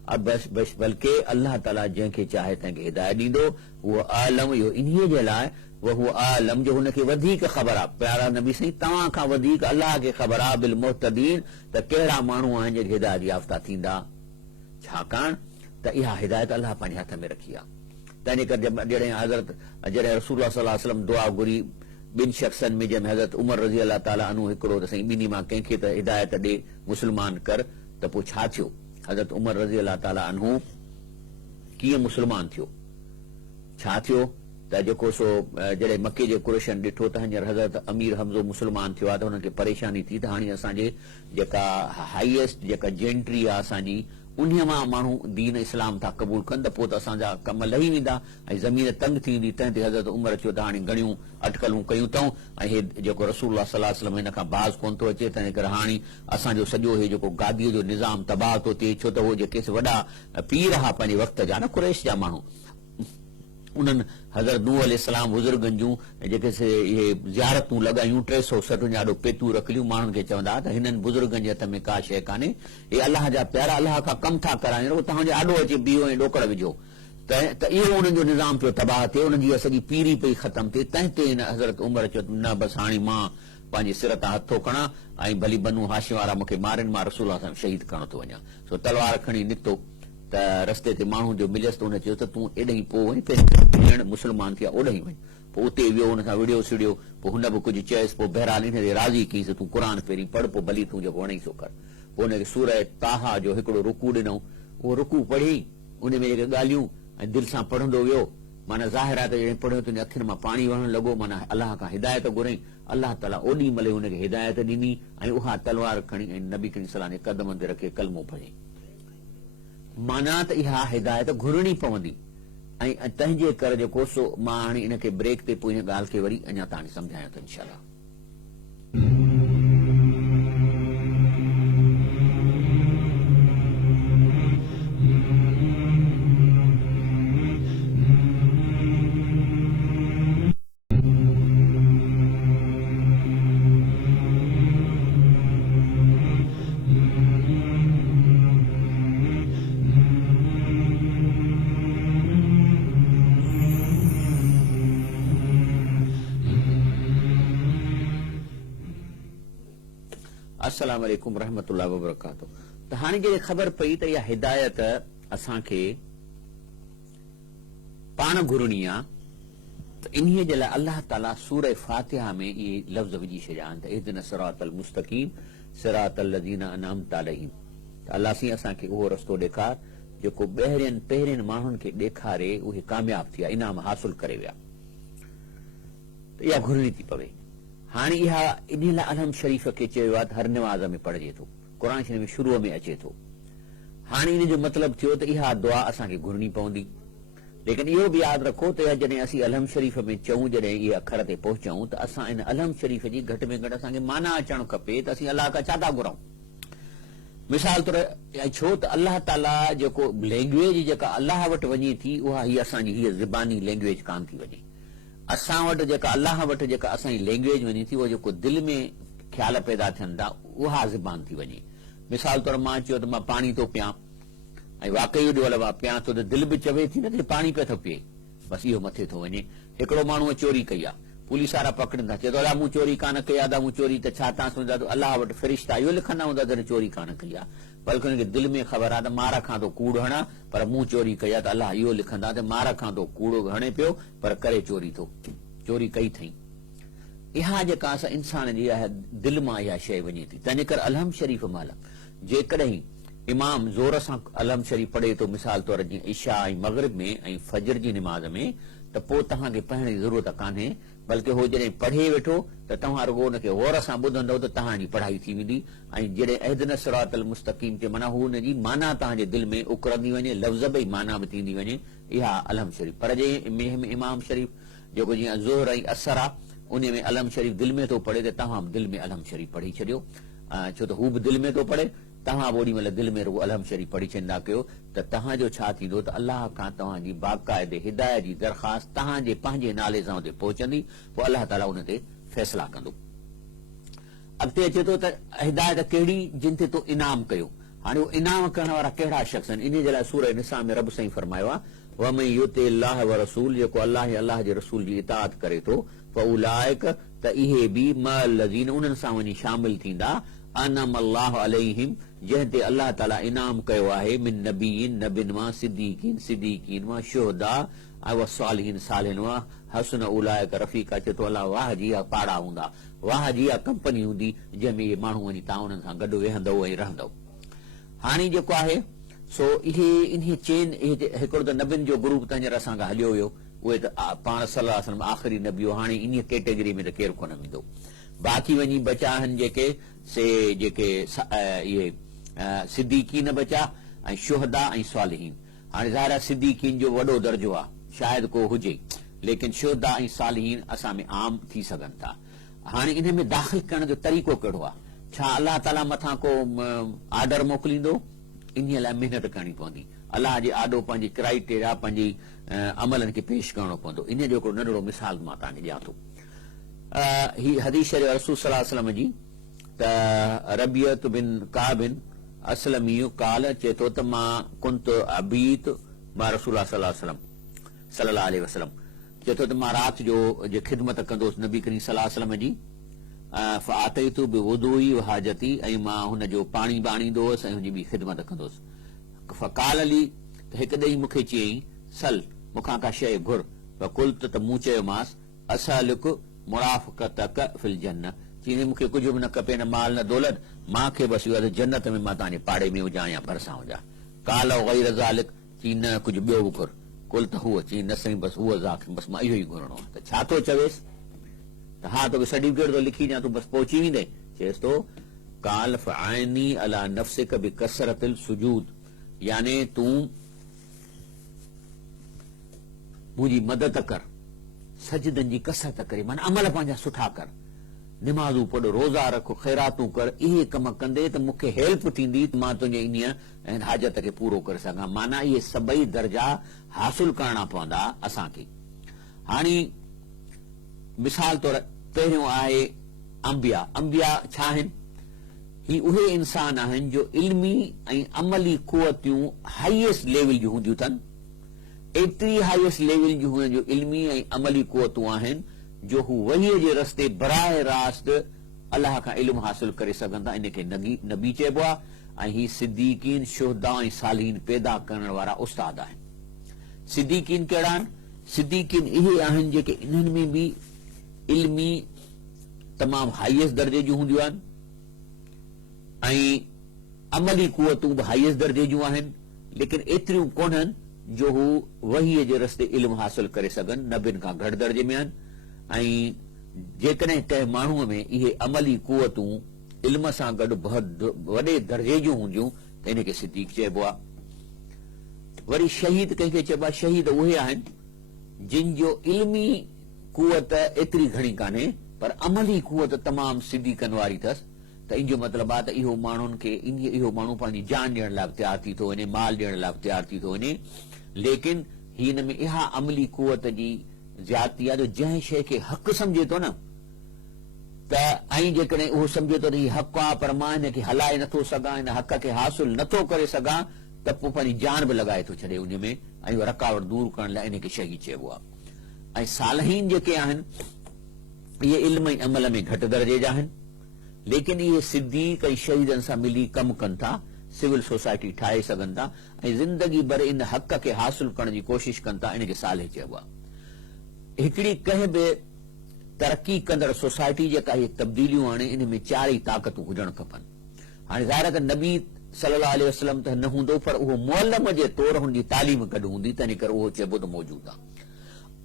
बल्कि अल्लाह ताला जंहिंखे चाहे तंहिंखे हिदायत ॾींदो। उहो आलम, इहो इन्हीअ जे लाइ वहू आलम जो हुनखे वधीक ख़बर आहे। प्यारा नबी साईं तव्हां खां वधीक अल्लाह खे ख़बर आहे बिल मुहतदीन, त कहिड़ा माण्हू आहिनि जेके हिदायत याफ़्ता थींदा। छाकाणि त इहा हिदायत अल्लाह पंहिंजे हथ में रखी आहे। तंहिंजे करे जॾहिं रसूलुल्लाह सल्लल्लाहु अलैहि वसल्लम दुआ घुरी ॿिनि शख़्सनि में, जंहिंमें हज़रत उमर रज़ी अलाह ताला अन्हु हिकिड़ो, त साईं ॿिन्ही मां कंहिंखे त हिदायत ॾे, मुस्लमान कर। त पोइ छा थियो? हज़रत उमर रज़ी अलाह ताला अन्हु कीअं मुस्लमान थियो? छा थियो त जेको सो जॾहिं मके जे कुरैशनि ॾिठो त हींअर हज़रत अमीर हमज़ो मुस्लमान थियो आहे, त हुनखे परेशानी थी त हाणे असांजे जेका हाईएस्ट जेका जेंट्री आहे असांजी, उन्हीअ मां माण्हू दीन इस्लाम था क़बूल कनि, त पोइ त असांजा कम लही वेंदा ऐं ज़मीन तंग थी वेंदी। तंहिं ते हज़रत उमर चयो त हाणे घणियूं अटकलूं कयूं अथऊं ऐं हे जेको रसूलुल्लाह सल्लल्लाहु अलैहि वसल्लम हिन खां बाज़ कोन थो अचे। तंहिंजे करे हाणे असांजो सॼो हे जेको गादीअ जो निज़ाम तबाह थो थिए, छो त उहो जेके वॾा पीर हुआ पंहिंजे वक़्त जा, न कुरैश जा माण्हू, उन्हनि हज़रत नूह अलैहिस्सलाम बुज़ुर्गनि जूं जेके इहे ज़ियारतूं लॻायूं, 360 ॾाढो पेतूं रखलियूं, माण्हुनि खे चवंदा त हिननि बुज़ुर्गनि जे हथ में का शइ कान्हे, हे अलाह जा प्यारा अलाह खां कमु था कराइनि, तव्हांजो आॾो अचे बीहो ऐं ॾोकड़ विझो। त इहो उन्हनि जो निज़ाम पियो तबाह थिए, उन्हनि जी सॼी पीरी पई ख़तम थिए। तंहिं ते हिन हज़रत उमर चयो न बसि हाणे मां पंहिंजे सिर तां हथो खणा ऐं भली बनू हाशिम वारा मूंखे मारनि, मां रसूल सां शहीद करणो थो वञा। सो तलवार खणी निकितो त रस्ते ते माण्हू जो मिलियसि त हुन चयो त तूं एॾाहीं पोइ वञ, पहिरीं मुस्लमान थिया ओॾाहीं वञ। पोइ उते वियो, हुन सां विड़ियो सिड़ियो, पोइ हुन बि कुझु चयसि, पोइ बहरहाल हिन ते राज़ी कईसि, तूं क़ुर पहिरीं पढ़, पोइ भली तूं जेको वणे सो कर। पोइ हुनखे सूरह ताहा जो हिकिड़ो रुकू ॾिनऊं, उहो रुकू पढ़ी, उन में जेके ॻाल्हियूं ऐं दिलि सां पढ़ंदो वियो। माना ज़ाहिर आहे त जॾहिं पढ़ियो तुंहिंजे अखियुनि मां पाणी वहणु लॻो, माना अलाह खां हिदायत घुरई, अलाह ताला ओॾी महिल हुनखे हिदायत ॾिनी ऐं उहा तलवार खणी ऐं नबी करीम सल्लल्लाहु अलैहि वसल्लम जे क़दमनि ते रखे कलमो पढ़ी। माना त इहा हिदायत घुरणी पवंदी। ऐं तंहिंजे करे जेको सो मां हाणे इनखे ब्रेक ते पोइ हिन ॻाल्हि खे वरी अञा तव्हांखे सम्झायां थो इंशाअल्लाह। अस्सलाम वालेकुम रहमतुल्लाहि व बरकातहू। त हाणे जॾहिं ख़बर पई त इहा हिदायत असांखे पाण घुरणी आहे, त इन्हीअ जे लाइ अलाह ताला सूरह फातिहा में इहे लफ़्ज़ विझी छॾिया आहिनि त इहदिन सिरातल मुस्तकीम सिरातल लज़ीना अनअमत अलैहिम। त अलाह साईं असांखे उहो रस्तो ॾेखार जेको पहिरियनि माण्हुनि खे ॾेखारे उहे कामयाब थी विया, इनाम हासिल करे विया, त इहा घुरणी थी पवे। हाणे इहा इन लाइ अलहम शरीफ़ खे चयो आहे त हर नमाज़ में पढ़िजे थो, क़ुर शरीफ़ में शुरूअ में अचे थो। हाणे इन जो मतिलबु थियो त इहा दुआ असांखे घुरणी पवंदी। लेकिन इहो बि यादि रखो त जॾहिं असीं अलहम शरीफ़ में चऊं, जॾहिं इहे अखर ते पहुचऊं, त असां इन अलहम शरीफ़ जी घटि में घटि असांखे माना अचणु खपे त असीं अलाह खां छा था घुरऊं। मिसाल तौर छो त अलाह ताला जेको लैंग्वेज जेका अलाह वटि वञे थी उहा हीअ असांजी हीअ ज़बानी लैंग्वेज कान थी वञे। असां वटि जेका अलाह वटि जेका असांजी लैंग्वेज वञे थी, उहा जेको दिलि में ख़्याल पैदा थियनि था उहा ज़बान थी वञे। मिसाल तौर मां चयो त मां पाणी थो पियां ऐं वाक़ई ॾियल पियां थो त दिलि बि चवे थी न त पाणी पियो थो पीए, बसि इहो मथे थो वञे। हिकिड़ो माण्हूअ चोरी कई आहे, पुलिस वारा पकड़ींदा, चए थो अलाह मूं चोरी कान कई आहे, मूं चोरी त छा तव्हां सम्झंदा त अलाह वटि फ़रिश्ता इहो लिखंदा हूंदा त चोरी कान कई आहे, बल्कि हुनखे दिलि में ख़बर आहे त मार खां थो कूड़ हणां, पर मूं चोरी कई आहे त अलाह इहो लिखंदा त मार खां थो कूड़ हणे पियो पर करे चोरी कई अथई। इहा जेका असां इंसान जी आहे दिलि मां इहा शइ वञे थी। तंहिंजे करे अलहम शरीफ़ महिल जेकॾहिं इमाम ज़ोर सां अलहम शरीफ़ पढ़े थो, मिसाल तौर जीअं इशा ऐं मग़रिब में ऐं फजर जी निमाज़ में, त पोइ तव्हांखे पढ़ण जी ज़रूरत कान्हे, बल्कि हो जॾहिं पढ़े वेठो त तव्हां रुॻो हुनखे गौर सां ॿुधंदव त तव्हांजी पढ़ाई थी वेंदी। ऐं जॾहिं अहदिन सिरातल मुस्तक़ीम ते माना हू हुनजी माना तव्हांजे दिलि में उकरंदी वञे, लफ़्ज़ बि माना बि थींदी वञे, इहा अलहम शरीफ़। पर जे इमाम शरीफ़ जेको जीअं ज़ोहर ऐं असर आहे उन में अलहम शरीफ़ दिलि में थो पढ़े त तव्हां दिलि में अलहम शरीफ़ पढ़ी छॾियो, छो त हू बि दिलि में थो पढ़े, तव्हां ओॾी महिल दिलि में रुॻो अलहम शरीफ़ पढ़ी छॾींदा कयो, त तव्हांजो छा थींदो त अलाह खां तव्हांजी बाक़ाइदे हिदायत जी दरख़्वास्त तव्हांजे पंहिंजे नाले सां हुते पहुचंदी, पोइ अलाह ताला हुन ते फ़ैसिला कंदो। अॻिते अचे थो त हिदायत कहिड़ी जिन ते तो इनाम कयो। हाणे उहो इनाम करण वारा कहिड़ा शख़्स आहिनि, इन जे लाइ सूरह निसा में रब साईं फरमायो आहे वमन युति अल्लाह व रसूल, जेको अलाह ऐं अलाह जे रसूल जी इताअत करे थो, फउलाइक त इहे बि मअल्लज़ीन उन्हनि सां वञी शामिल थींदा अनम अल्लाह अलैहिम, जंहिं ते अलाह ताला इनाम कयो आहे, मिन नबीन नबिन मां, सिद्दीकीन मां, शुहदा व सालिहीन सालिहीन मां, हसन उलाइक रफ़ीका। चए थो अलाह वाह जी इहा पाड़ा हूंदा, वाह जी इहा कंपनी हूंदी जंहिंमें इहे माण्हू वञी तव्हां उन्हनि सां गॾु वेहंदव ऐं रहंदव। हाणे जेको आहे सो इहे इन चेन हिकिड़ो त नबियुनि जो ग्रुप तंहिंजे असां खां हलियो वियो, उहे त पाण सल्लल्लाहु अलैहि वसल्लम आख़िरी नबी हो। हाणे इन कैटेगरी में त केरु कोन वेंदो। बाक़ी वञी बचा आहिनि जेके इहे सिद्दीकीन बचा ऐं शुहदा ऐं सालिहीन। हाणे ज़ाहिर आहे सिद्दीकीन जो वॾो दर्जो आहे, शायदि को हुजे, लेकिन शुहदा ऐं सालिहीन असां में आम थी सघनि था। हाणे इन में दाख़िल करण जो तरीक़ो कहिड़ो आहे? छा अलाह ताला मथां को आर्डर मोकिलींदो? इन लाइ महिनत करणी पवंदी। अलाह जे आॾो पंहिंजी क्राइटेरिया पंहिंजी अमलनि खे पेश करणो पवंदो। इन जो हिकिड़ो नंढड़ो मिसाल मां तव्हांखे ॾियां थो। ही हदीस शरीफ़ रसूल सल्लल्लाहु अलैहि वसल्लम जी त रबियत बिन काबिन असलमी काल चए थो त मां कुंत अबीत मां रसूल सल्लल्लाहु अलैहि वसल्लम चए थो त मां राति जो ख़िदमत कंदोसि नबी करीम सल्लल्लाहु अलैहि वसल्लम जी, फ़आतैतु बिवुदूई व हाजती, ऐं मां हुनजो पाणी बाणींदो हुअसि ऐं हुनजी बि ख़िदमत कंदोसि। फ़क़ाल अली, त हिकु ॾेई मूंखे चयईं सल, मूंखां का शइ घुर। फ़क़ुल्त, त मूं चयोमांसि असअलुक मुराफ़क़तक फिल जन्नह, चईं मूंखे कुझु बि न खपे, न माल न दौलत, मूंखे बसि इहो आहे त जन्नत में मां तव्हांजे पाड़े में हुजां या भरिसां हुजां। काल गैर ज़ालिक, चई न कुझु ॿियो बि घुर। कुल त हूअ, चई न साईं बसि उहो ज़ाक, बसि मां इहो ई घुरणो आहे। त छा थो चवेसि? त हा तोखे सर्टिफिकेट थो लिखी ॾियां, तूं बसि पहुची वेंदे। चएसि थो काल फ़अइनी अला नफ़्सिक बिकसरतिल सुजूद, याने तूं मुंहिंजी मदद कर, सजदनि जी कसरत करे, माना अमल पंहिंजा सुठा कर, निमाज़ूं पढ़, रोज़ा रख, ख़ैरातूं कर। इहे कम कंदे त मूंखे हेल्प थींदी, मां तुंहिंजे इन हाजत खे पूरो करे सघां। माना इहे सभई दर्जा हासिल करणा पवंदा असांखे। हाणे मिसाल तौर पहिरियों आहे अंबिया। अंबिया छा आहिनि? ही उहे इंसान आहिनि जो इल्मी ऐं अमली कुवतियूं हाईएस्ट लेवल जूं हूंदियूं अथनि। एतिरी हाईएस्ट लेवल जूं हुननि जो इल्मी ऐं अमली कुवतूं आहिनि जो हू वहीअ जे रस्ते बराह रास्त अलाह खां इल्मु हासिल करे सघनि था। इनखे नबी चइबो आहे। ऐं ही सिद्दीकीन, शुहदा ऐं सालिहीन पैदा करण वारा उस्ताद आहिनि। सिद्दीकीन कहिड़ा आहिनि? सिद्दीकीन इहे आहिनि जेके इन्हनि में बि इल्मी तमामु हाईएस्ट दर्जे जूं हूंदियूं आहिनि ऐं अमली कुवतूं बि हाईएस्ट दर्जे जूं आहिनि लेकिन एतिरियूं कोन्हनि जो हू वहीअ जे रस्ते इल्मु हासिल करे सघनि, नबियुनि खां घटि दर्जे में आहिनि। ऐं जेकॾहिं कंहिं माण्हूअ में इहे अमली कुवतूं इल्म सां गॾु वॾे दर्जे जूं हूंदियूं त इनखे सिद्दीक़ चइबो आहे। वरी शहीद कंहिंखे चइबो आहे? शहीद उहे आहिनि जिन जो इल्मी कुवत एतिरी घणी कान्हे पर अमली कुवत तमामु सिद्दीक़नि वारी अथसि। त इन जो मतिलबु आहे त इहो माण्हुनि खे इहो माण्हू पंहिंजी जान ॾियण लाइ तयारु थी थो वञे, माल ॾियण लाइ तयारु थी थो वञे, लेकिन हिन में इहा अमली कुवत जी ज्यादती आहे जो जंहिं शइ खे हक़ सम्झे थो न त ऐं जेकॾहिं उहो सम्झे थो त हीउ हक़ आहे पर मां हिनखे हलाए नथो सघां, हिन हक़ खे हासिल नथो करे सघां, त पोइ पंहिंजी जान बि लॻाए थो छॾे उन में ऐं उहा रकावट दूर करण लाइ इनखे शहीद चइबो आहे। ऐं सालहीन जेके आहिनि इहे इल्म ऐं अमल में घटि दर्जे जा आहिनि, लेकिन इहे सिद्दीक़ ऐं शहीदनि सां मिली कमु कनि था, सिविल सोसाइटी ठाहे सघनि था ऐं ज़िंदगी भर इन हक़ खे हासिल करण जी कोशिश कनि था, इनखे सालह चइबो आहे। हिकिड़ी कंहिं बि तरक़ी कंदड़ सोसाइटी जेका इहे तब्दीलियूं आणे इन में चारई ताक़तूं हुजणु खपनि। हाणे ज़ाहिर आहे त नबी सल्लल्लाहु अलैहि वसल्लम त न हूंदो, पर उहो मुअल्लम जे तौर हुनजी तालीम गॾु हूंदी, तंहिं करे उहो चइबो त मौजूदु आहे।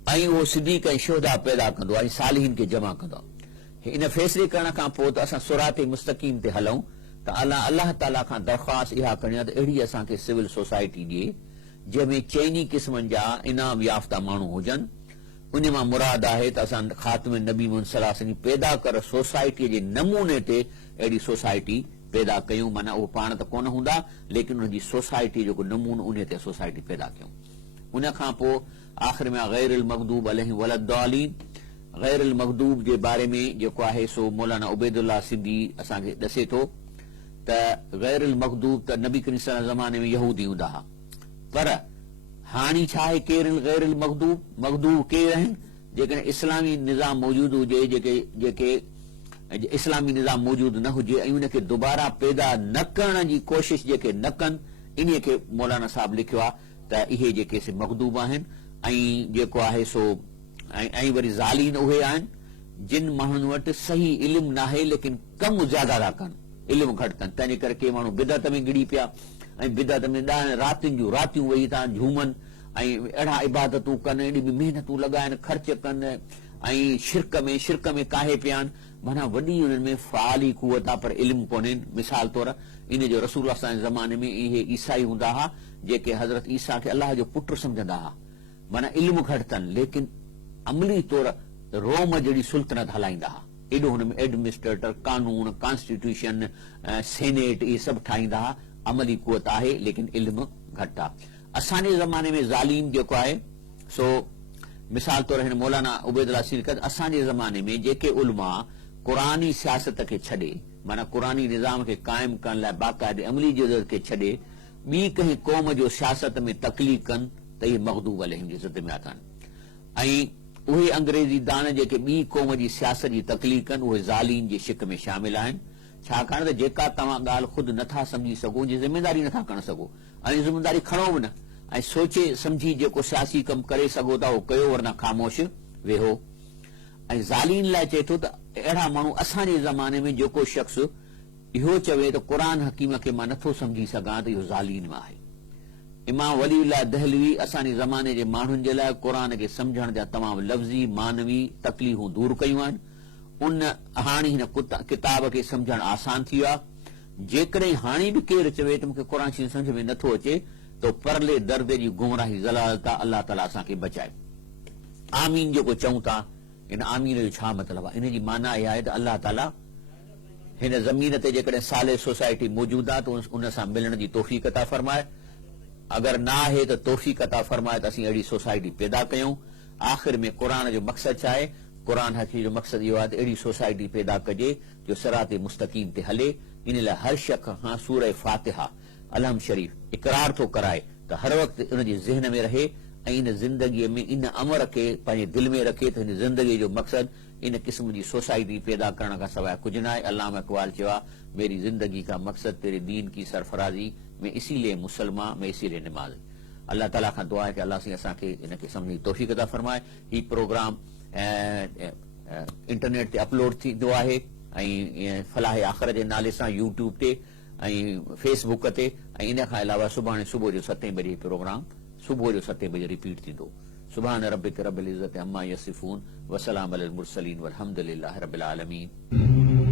ऐं उहो सिद्दीक़ ऐं शुहदा पैदा कंदो आहे ऐं सालिहीन खे जमा कंदो आहे। इन फ़ैसिले करण खां पोइ त असां सिरात मुस्तक़ीम ते हलूं त अलाह ताला खां दरख़्वास्त इहा करणी आहे त अहिड़ी असांखे सिविल सोसाइटी ॾिए जंहिंमें चइनी क़िस्मनि जा इनाम याफ़्ता माण्हू हुजनि। उन मां मुराद आहे त असां ख़ात्मे नबी मुहम्मद सल्लल्लाहु अलैहि वसल्लम पैदा कर सोसाइटीअ जे नमूने ते अहिड़ी सोसाइटी पैदा कयूं। माना उहो पाण त कोन हूंदा, लेकिन उनजी सोसाइटी जेको नमूनो उन ते सोसाइटी पैदा कयूं। उन खां पोइ आख़िर में गैरुल मग़दूब अलैहिम वलद्दालीन, गैरुल मग़दूब जे बारे में जेको आहे सो मौलाना उबैदुल्लाह सिंधी असांखे ॾसे थो त गैरुल मग़दूब त नबी करीम सल्लल्लाहु अलैहि ज़माने में यहूदी हूंदा हुआ, पर हाणे छा आहे केरु गैरुल मग़दूब? मग़दूब केरु आहिनि? जेकॾहिं इस्लामी निज़ाम मौजूदु हुजे, जेके इस्लामी निज़ाम मौजूदु न हुजे ऐं उनखे दुबारा पैदा न करण जी कोशिश जेके न कनि, इन खे मौलाना साहब लिखियो आहे त इहे जेके से मग़दूब आहिनि। ऐं जेको आहे सो ऐं वरी ज़ालीन उहे आहिनि जिन माण्हुनि वटि सही इल्मु नाहे लेकिन कमु ज्यादा था कनि, इल्मु घटि कनि, तंहिंजे करे के माण्हू बिदअत में गिड़ी पिया ऐं बिदअत में रातियुनि जूं रातियूं वेही था झूमनि ऐं अहिड़ा इबादतूं कनि, एॾी बि महिनतूं लॻाइनि, ख़र्च कनि ऐं शिरक में काहे पिया आहिनि। माना वॾी उन्हनि में फ़ाली कुवत आहे पर इल्मु कोन्हे। मिसाल तौर इन जो रसूल असांजे ज़माने में इहे ईसाई हूंदा हुआ जेके हज़रत ईसा खे अलाह जो पुटु सम्झंदा हुआ। माना इल्मु घटि अथनि लेकिन अमली तौर रोम जहिड़ी सुल्तनत हलाईंदा हुआ। एॾो हुन में एडमिनिस्ट्रेटर, कानून, कॉन्स्टिट्यूशन, सेनेट इहे सभु ठाहींदा हुआ। अमली कुवत आहे लेकिन इल्मु घटि आहे। असांजे ज़माने में ज़ालिम जेको आहे सो मिसाल तौर हिन मौलाना उबैदुल्लाह सिंधी असांजे ज़माने में जेके उलमा क़ुरानी सियासत खे छॾे, माना क़ुरानी निज़ाम खे क़ाइमु करण लाइ बाक़ाइदे अमली जदत खे छॾे ॿी कंहिं क़ौम जो सियासत में तकलीफ़ कनि त इहे मग़दूब अलैहिम जी ज़िद में अथनि। ऐं उहे अंग्रेज़ी दान जेके ॿी क़ौम जी सियासत जी तकलीफ़ कनि उहे ज़ालीन जी शिक में शामिल आहिनि। छाकाणि त जेका तव्हां ॻाल्हि ख़ुदि नथा सम्झी सघो, उनजी ज़िमेदारी नथा खणी सघो ऐं ज़िमेदारी खणो बि न ऐं सोचे सम्झी जेको सियासी कमु करे सघो था उहो कयो, वरना ख़ामोश वेहो। ऐं ज़ालीन लाइ चए थो त अहिड़ा माण्हू असांजे ज़माने में जेको शख़्स इहो चवे त क़ुरान हकीम खे मां नथो सम्झी सघां त इहो ज़ालीन में आहे। इमाम वलीउल्लाह दहलवी असांजे ज़माने जे माण्हुनि जे लाइ क़ुरान खे सम्झण जा तमामु लफ़्ज़ी मानवी तकलीफ़ूं दूर कयूं आहिनि। उन हाणे हिन किताब खे सम्झणु आसान थी वियो आहे। जेकॾहिं हाणे बि केरु चवे त मूंखे क़ुरान शरीफ़ सम्झ में नथो अचे त परले दर्दे जी गुमराही ज़लालत आहे। अलाह ताला असांखे बचाए। आमीन जेको चऊं था, इन आमीन जो छा मतिलबु आहे? इन जी माना इहा आहे त अलाह ताला हिन ज़मीन ते जेकॾहिं साले सोसाइटी मौजूदु आहे त उन सां मिलण जी तौफ़ीक़ अता फरमाए, अगरि न आहे त तौफ़ीक़ अता फरमाए त असीं अहिड़ी सोसाइटी पैदा कयूं। आख़िर में क़ुरान जो मक़सदु छा आहे? क़ुरान हक़ीक़त जो मक़सदु इहो आहे त अहिड़ी सोसाइटी पैदा कजे जो सिरात मुस्तक़ीम ते हले। इन लाइ हर शख़्स खां सूरह फातिहा अलहम शरीफ़ इक़रार थो कराए त हर वक़्तु उनजे ज़हन में रहे ऐं इन ज़िंदगीअ में इन अमर खे पंहिंजे दिलि में रखे त हिन ज़िंदगीअ जो मक़सदु इन क़िस्म जी सोसाइटी पैदा करण खां सवाइ कुझु न आहे। अल्लामा इक़बाल चयो आहे, मेरी ज़िंदगी का मक़सद तेरे दीन की सरफराज़ी, मैं इसीलिए मुसलमान, मैं इसीलिए नमाज़। अल्लाह ताला खां दुआ आहे कि अल्लाह असांखे इनखे सम्झी तौफ़ीक़ अता फरमाए। ही प्रोग्राम इंटरनेट ते अपलोड थींदो आहे ऐं फलाह आख़िर जे नाले सां यूट्यूब ते ऐं फेसबुक ते, ऐं इन खां अलावा सुभाणे सुबुह जो 7 बजे प्रोग्राम सुबुह जो 7 बजे रिपीट थींदो। सुभान रब्बिक रब्बिल इज़्ज़ति अम्मा यसिफून व सलाम अलल मुरसलीन वल्हम्दुलिल्लाहि रब्बिल आलमीन।